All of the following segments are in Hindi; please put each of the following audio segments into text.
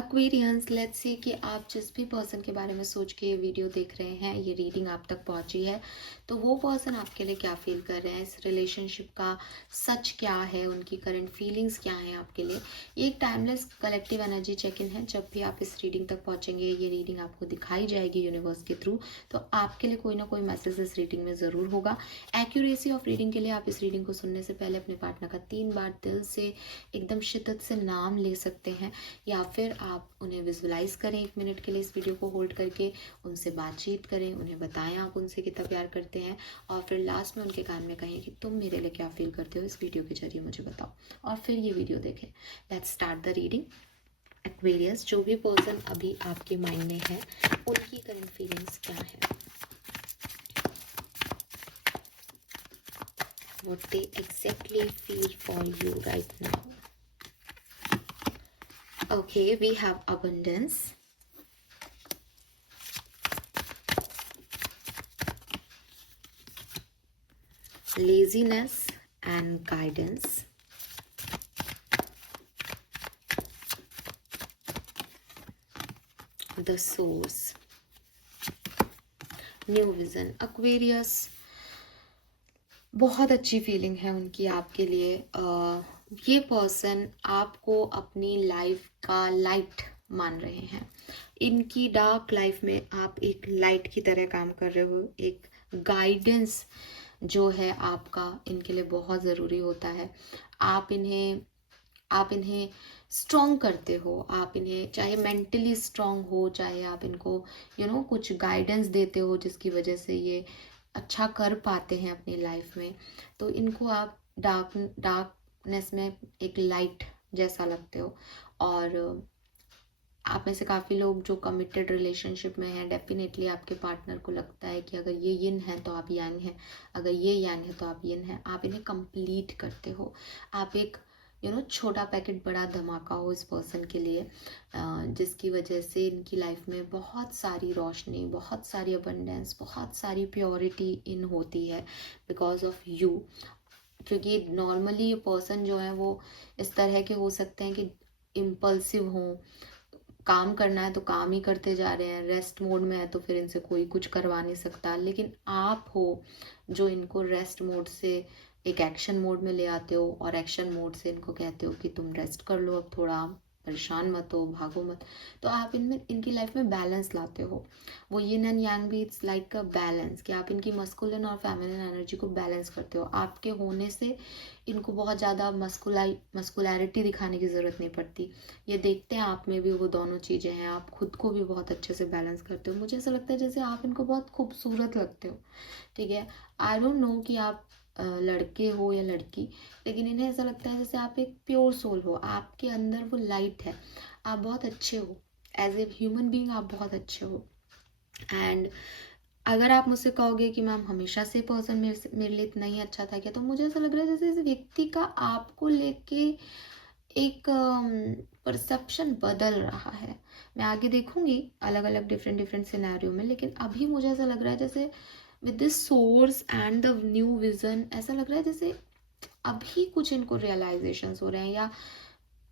एक्वेरियंस, लेट्स सी कि आप जिस भी पर्सन के बारे में सोच के ये वीडियो देख रहे हैं, ये रीडिंग आप तक पहुंची है, तो वो पर्सन आपके लिए क्या फील कर रहे हैं, इस रिलेशनशिप का सच क्या है, उनकी करंट फीलिंग्स क्या हैं आपके लिए। ये एक timeless collective energy check in है। जब भी आप इस रीडिंग तक पहुंचेंगे, ये रीडिंग आपको दिखाई जाएगी यूनिवर्स के थ्रू, तो आपके लिए कोई ना कोई मैसेज इस रीडिंग में ज़रूर होगा। एक्यूरेसी ऑफ रीडिंग के लिए आप इस रीडिंग को सुनने से पहले अपने पार्टनर का 3 बार दिल से एकदम शिद्दत से नाम ले सकते हैं, या फिर आप उन्हें विजुलाइज करें 1 मिनट के लिए इस वीडियो को होल्ड करके, उनसे बातचीत करें, उन्हें बताएं आप उनसे कितना प्यार करते हैं, और फिर लास्ट में उनके कान में कहें कि तुम मेरे लिए क्या फील करते हो, इस वीडियो के जरिए मुझे बताओ, और फिर ये वीडियो देखें। Let's start the reading. Aquarius, जो भी पर्सन अभी आपके माइंड में है, उनकी करंट फीलिंग्स क्या है, what they exactly feel for you right now. Okay, we have abundance, laziness and guidance, the source, new vision. Aquarius, बहुत अच्छी फीलिंग है उनकी आपके लिए। ये पर्सन आपको अपनी लाइफ का लाइट मान रहे हैं। इनकी डार्क लाइफ में आप एक लाइट की तरह काम कर रहे हो। एक गाइडेंस जो है आपका इनके लिए बहुत ज़रूरी होता है। आप इन्हें स्ट्रॉन्ग करते हो, आप इन्हें चाहे मेंटली स्ट्रॉन्ग हो, चाहे आप इनको कुछ गाइडेंस देते हो जिसकी वजह से ये अच्छा कर पाते हैं अपनी लाइफ में। तो इनको आप डार्कनेस में एक लाइट जैसा लगते हो। और आप में से काफ़ी लोग जो कमिटेड रिलेशनशिप में हैं, डेफिनेटली आपके पार्टनर को लगता है कि अगर ये यिन है तो आप यांग हैं, अगर ये यांग है तो आप यिन हैं। आप इन्हें कंप्लीट करते हो। आप एक छोटा पैकेट बड़ा धमाका हो इस पर्सन के लिए, जिसकी वजह से इनकी लाइफ में बहुत सारी रोशनी, बहुत सारी अबंडेंस, बहुत सारी प्योरिटी इन होती है बिकॉज ऑफ यू। क्योंकि नॉर्मली ये पर्सन जो है वो इस तरह के हो सकते हैं कि इम्पल्सिव हों, काम करना है तो काम ही करते जा रहे हैं, रेस्ट मोड में है तो फिर इनसे कोई कुछ करवा नहीं सकता। लेकिन आप हो जो इनको रेस्ट मोड से एक एक्शन मोड में ले आते हो, और एक्शन मोड से इनको कहते हो कि तुम रेस्ट कर लो, अब थोड़ा परेशान मत हो, भागो मत। तो आप इनकी लाइफ में बैलेंस लाते हो। वो यिन एंड यांग भी इट्स लाइक अ बैलेंस, कि आप इनकी मस्कुलिन और फेमिनिन एनर्जी को बैलेंस करते हो। आपके होने से इनको बहुत ज़्यादा मस्कुलैरिटी दिखाने की ज़रूरत नहीं पड़ती। ये देखते हैं आप में भी वो दोनों चीज़ें हैं। आप खुद को भी बहुत अच्छे से बैलेंस करते हो। मुझे ऐसा लगता है जैसे आप इनको बहुत खूबसूरत लगते हो। ठीक है, आई डोंट नो कि आप लड़के हो या लड़की, लेकिन इन्हें ऐसा लगता है जैसे आप एक प्योर सोल हो, आपके अंदर वो लाइट है, आप बहुत अच्छे हो। एज ए ह्यूमन बीइंग आप बहुत अच्छे हो। एंड अगर आप मुझसे कहोगे कि मैम हमेशा से पर्सन मेरे लिए इतना ही अच्छा था क्या, तो मुझे ऐसा लग रहा है जैसे इस व्यक्ति का आपको लेके एक परसेप्शन बदल रहा है। मैं आगे देखूंगी अलग अलग डिफरेंट सिनेरियो में, लेकिन अभी मुझे ऐसा लग रहा है जैसे with this source and the new vision, ऐसा लग रहा है जैसे अभी कुछ इनको रियलाइजेशंस हो रहे हैं, या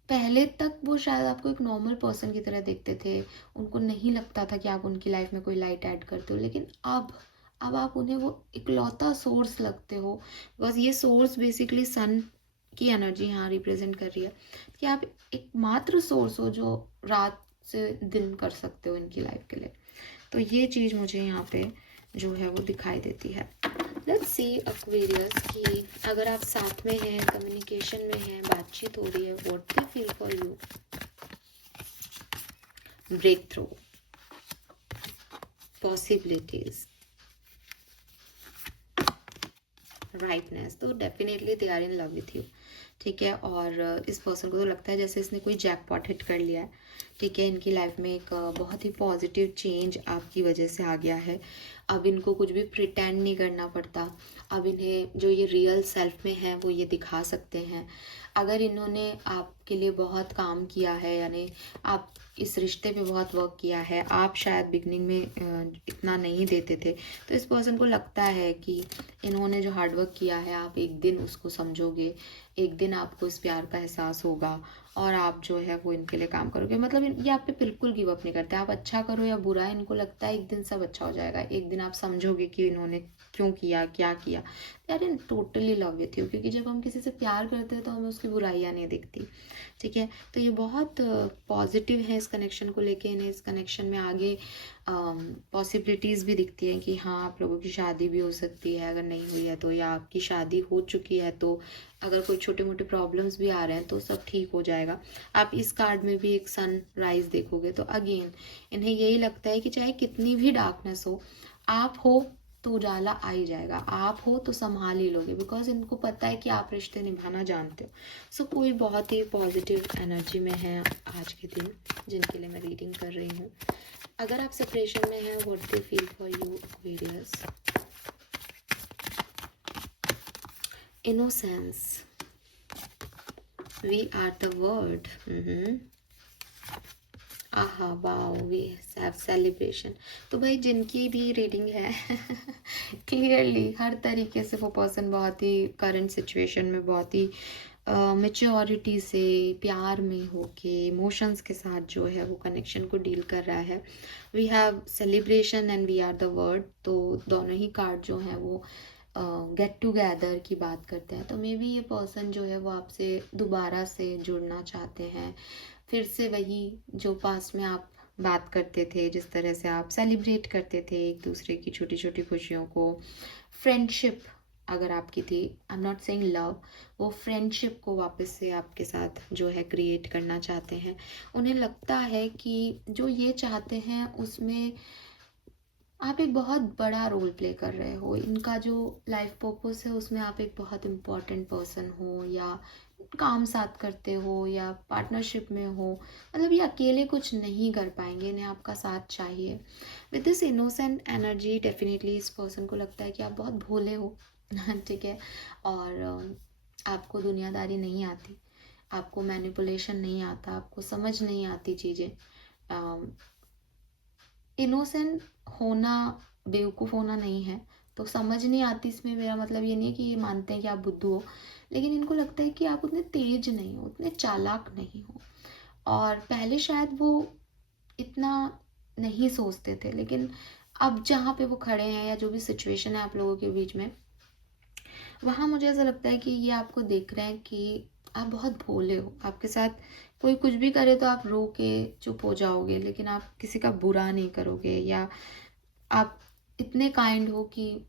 पहले तक वो शायद आपको एक नॉर्मल पर्सन की तरह देखते थे, उनको नहीं लगता था कि आप उनकी लाइफ में कोई लाइट ऐड करते हो, लेकिन अब आप उन्हें वो इकलौता सोर्स लगते हो। बिकॉज ये सोर्स बेसिकली सन की एनर्जी यहाँ रिप्रेजेंट कर रही है, कि आप एकमात्र सोर्स हो जो रात से दिन कर सकते हो इनकी लाइफ के लिए। तो ये चीज़ मुझे यहाँ पे जो है वो दिखाई देती है। लेट्स सी एक्वेरियस कि अगर आप साथ में हैं, कम्युनिकेशन में हैं, बातचीत हो रही है, what they feel for you. Breakthrough, possibilities, rightness. तो definitely they are in love with you. ठीक है, और इस पर्सन को तो लगता है जैसे इसने कोई जैकपॉट हिट कर लिया है। ठीक है, इनकी लाइफ में एक बहुत ही पॉजिटिव चेंज आपकी वजह से आ गया है। अब इनको कुछ भी प्रिटेंड नहीं करना पड़ता। अब इन्हें जो ये रियल सेल्फ में है वो ये दिखा सकते हैं। अगर इन्होंने आपके लिए बहुत काम किया है, यानी आप इस रिश्ते पे बहुत वर्क किया है, आप शायद बिगनिंग में इतना नहीं देते थे, तो इस पर्सन को लगता है कि इन्होंने जो हार्डवर्क किया है आप एक दिन उसको समझोगे, एक दिन आपको इस प्यार का एहसास होगा, और आप जो है वो इनके लिए काम करोगे। मतलब ये आप पे बिल्कुल गिव अप नहीं करते। आप अच्छा करो या बुरा, इनको लगता है एक दिन सब अच्छा हो जाएगा। एक दिन आप समझोगे कि इन्होंने क्यों किया, क्या किया। यार इन टोटली लव विथ यू, क्योंकि जब हम किसी से प्यार करते हैं तो हमें उसकी बुराइयाँ नहीं दिखती, ठीक है। तो ये बहुत पॉजिटिव है इस कनेक्शन को लेके। इन्हें इस कनेक्शन में आगे पॉसिबिलिटीज़ भी दिखती हैं कि हाँ आप लोगों की शादी भी हो सकती है, अगर नहीं हुई है तो, या आपकी शादी हो चुकी है तो अगर कोई छोटे मोटे प्रॉब्लम्स भी आ रहे हैं तो सब ठीक हो जाएगा। आप इस कार्ड में भी एक सनराइज देखोगे तो अगेन इन्हें यही लगता है कि चाहे कितनी भी डार्कनेस हो, आप हो तो उजाला आ ही जाएगा, आप हो तो संभाल ही लोगे, बिकॉज इनको पता है कि आप रिश्ते निभाना जानते हो। सो कोई बहुत ही पॉजिटिव एनर्जी में है आज के दिन जिनके लिए मैं रीडिंग कर रही हूँ। अगर आप सेपरेशन में हैं, what do feel for you Aquarius? Innocence, we are the word, aha wow, we have celebration. तो भाई जिनकी भी रीडिंग है क्लियरली हर तरीके से वो पर्सन बहुत ही करंट सिचुएशन में बहुत ही मेच्योरिटी से, प्यार में होके, इमोशंस के साथ जो है वो कनेक्शन को डील कर रहा है। We have celebration and we are the word. तो दोनों ही कार्ड जो हैं वो गेट टुगेदर की बात करते हैं। तो मे बी ये पर्सन जो है वो आपसे दोबारा से जुड़ना चाहते हैं, फिर से वही जो पास्ट में आप बात करते थे, जिस तरह से आप सेलिब्रेट करते थे एक दूसरे की छोटी छोटी खुशियों को, फ्रेंडशिप अगर आपकी थी, I am not saying love, वो फ्रेंडशिप को वापस से आपके साथ जो है क्रिएट करना चाहते हैं। उन्हें लगता है कि जो ये चाहते हैं उसमें आप एक बहुत बड़ा रोल प्ले कर रहे हो। इनका जो लाइफ पर्पस है उसमें आप एक बहुत इम्पॉर्टेंट पर्सन हो, या काम साथ करते हो, या पार्टनरशिप में हो। मतलब ये अकेले कुछ नहीं कर पाएंगे, इन्हें आपका साथ चाहिए। With this innocent energy definitely इस पर्सन को लगता है कि आप बहुत भोले हो ठीक है, और आपको दुनियादारी नहीं आती, आपको मैनिपुलेशन नहीं आता, आपको समझ नहीं आती चीज़ें। इनोसेंट होना बेवकूफ़ होना नहीं है। तो समझ नहीं आती इसमें मेरा मतलब ये नहीं है कि ये मानते हैं कि आप बुद्धू हो, लेकिन इनको लगता है कि आप उतने तेज नहीं हो, उतने चालाक नहीं हो। और पहले शायद वो इतना नहीं सोचते थे, लेकिन अब जहाँ पे वो खड़े हैं या जो भी सिचुएशन है आप लोगों के बीच में, वहाँ मुझे ऐसा लगता है कि ये आपको देख रहे हैं कि आप बहुत भोले हो। आपके साथ कोई कुछ भी करे तो आप रो के चुप हो जाओगे, लेकिन आप किसी का बुरा नहीं करोगे, या आप इतने काइंड हो कि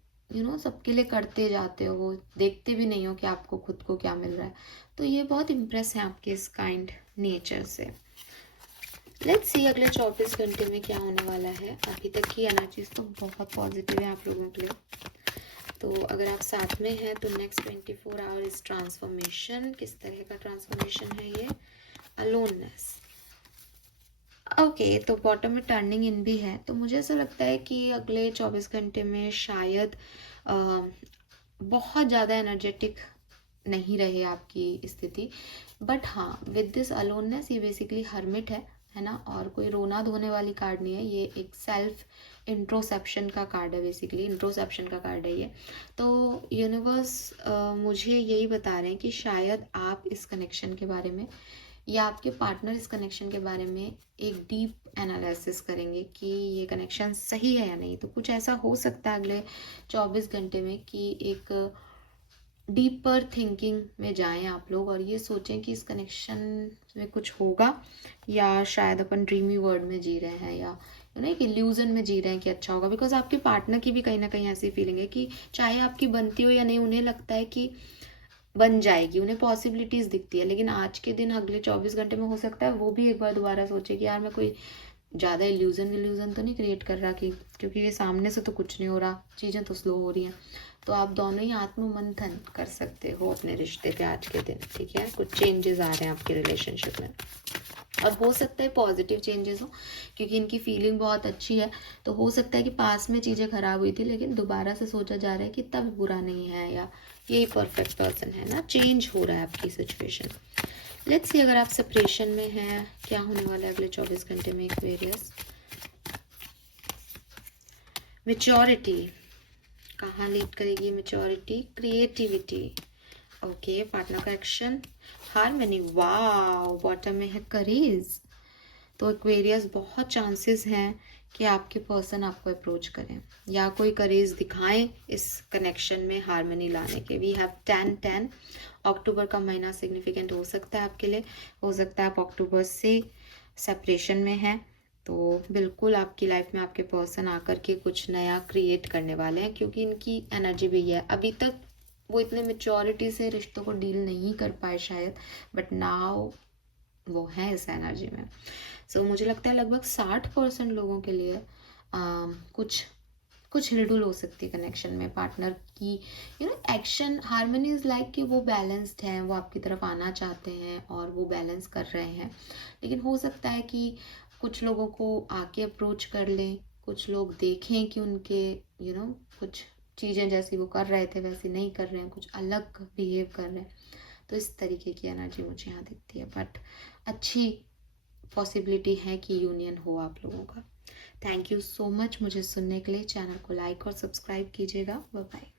सबके लिए करते जाते हो, वो देखते भी नहीं हो कि आपको खुद को क्या मिल रहा है। तो ये बहुत इम्प्रेस है आपके इस काइंड नेचर से। लेट्स सी अगले 24 घंटे में क्या होने वाला है। अभी तक की एनर्जीज तो बहुत पॉजिटिव है आप लोगों के लिए। तो अगर आप साथ में हैं तो नेक्स्ट 24 आवर्स ट्रांसफॉर्मेशन, किस तरह का ट्रांसफॉर्मेशन है ये? अलोननेस। ओके, तो बॉटम में टर्निंग इन भी है। तो मुझे ऐसा लगता है कि अगले 24 घंटे में शायद बहुत ज़्यादा एनर्जेटिक नहीं रहे आपकी स्थिति, बट हाँ विद दिस अलोननेस ये बेसिकली हर्मिट है ना, और कोई रोना धोने वाली कार्ड नहीं है। ये एक सेल्फ इंट्रोसेप्शन का कार्ड है, बेसिकली इंट्रोसेप्शन का कार्ड है ये। तो यूनिवर्स मुझे यही बता रहे हैं कि शायद आप इस कनेक्शन के बारे में, या आपके पार्टनर इस कनेक्शन के बारे में एक डीप एनालिसिस करेंगे कि ये कनेक्शन सही है या नहीं। तो कुछ ऐसा हो सकता है अगले 24 घंटे में कि एक डीपर थिंकिंग में जाएं आप लोग, और ये सोचें कि इस कनेक्शन में कुछ होगा, या शायद अपन ड्रीमी वर्ल्ड में जी रहे हैं, या एक इल्यूजन में जी रहे हैं कि अच्छा होगा। बिकॉज आपके पार्टनर की भी कहीं ना कहीं ऐसी फीलिंग है कि चाहे आपकी बनती हो या नहीं, उन्हें लगता है कि बन जाएगी, उन्हें पॉसिबिलिटीज दिखती है। लेकिन आज के दिन अगले 24 घंटे में हो सकता है वो भी एक बार दोबारा सोचे कि यार मैं कोई ज़्यादा इल्यूजन तो नहीं क्रिएट कर रहा, कि क्योंकि ये सामने से तो कुछ नहीं हो रहा, चीज़ें तो स्लो हो रही हैं। तो आप दोनों ही आत्ममंथन कर सकते हो अपने रिश्ते पे आज के दिन, ठीक है। कुछ चेंजेस आ रहे हैं आपके रिलेशनशिप में, और हो सकता है पॉजिटिव चेंजेस हो, क्योंकि इनकी फीलिंग बहुत अच्छी है। तो हो सकता है कि पास में चीज़ें खराब हुई थी, लेकिन दोबारा से सोचा जा रहा है कि इतना भी बुरा नहीं है, या यही परफेक्ट पर्सन है ना, चेंज हो रहा है आपकी सिचुएशन। लेट्स सी अगर आप सेपरेशन में हैं क्या होने वाला है अगले 24 घंटे में एक्वेरियस। मैच्योरिटी कहाँ लीड करेगी? मैच्योरिटी, क्रिएटिविटी, ओके, पार्टनर का एक्शन, हार्मनी, वाओ, बॉटम में है करेज। तो एक्वेरियस बहुत चांसेस हैं कि आपके पर्सन आपको अप्रोच करें या कोई करेज दिखाएं इस कनेक्शन में हार्मनी लाने के। We have 10-10। अक्टूबर का महीना सिग्निफिकेंट हो सकता है आपके लिए, हो सकता है आप अक्टूबर से सेपरेशन में हैं, तो बिल्कुल आपकी लाइफ में आपके पर्सन आकर के कुछ नया क्रिएट करने वाले हैं, क्योंकि इनकी एनर्जी भी है। अभी तक वो इतने मेच्योरिटी से रिश्तों को डील नहीं कर पाए शायद, बट नाउ वो है इस एनर्जी में। सो मुझे लगता है लगभग 60% लोगों के लिए कुछ कुछ हिलडुल हो सकती है कनेक्शन में। पार्टनर की एक्शन, हार्मनी इज लाइक कि वो बैलेंस्ड हैं, वो आपकी तरफ आना चाहते हैं और वो बैलेंस कर रहे हैं। लेकिन हो सकता है कि कुछ लोगों को आके अप्रोच कर लें, कुछ लोग देखें कि उनके कुछ चीज़ें जैसी वो कर रहे थे वैसी नहीं कर रहे हैं, कुछ अलग बिहेव कर रहे हैं। तो इस तरीके की एनर्जी मुझे यहाँ दिखती है, बट अच्छी पॉसिबिलिटी है कि यूनियन हो आप लोगों का। थैंक यू सो मच मुझे सुनने के लिए। चैनल को लाइक और सब्सक्राइब कीजिएगा। Bye bye.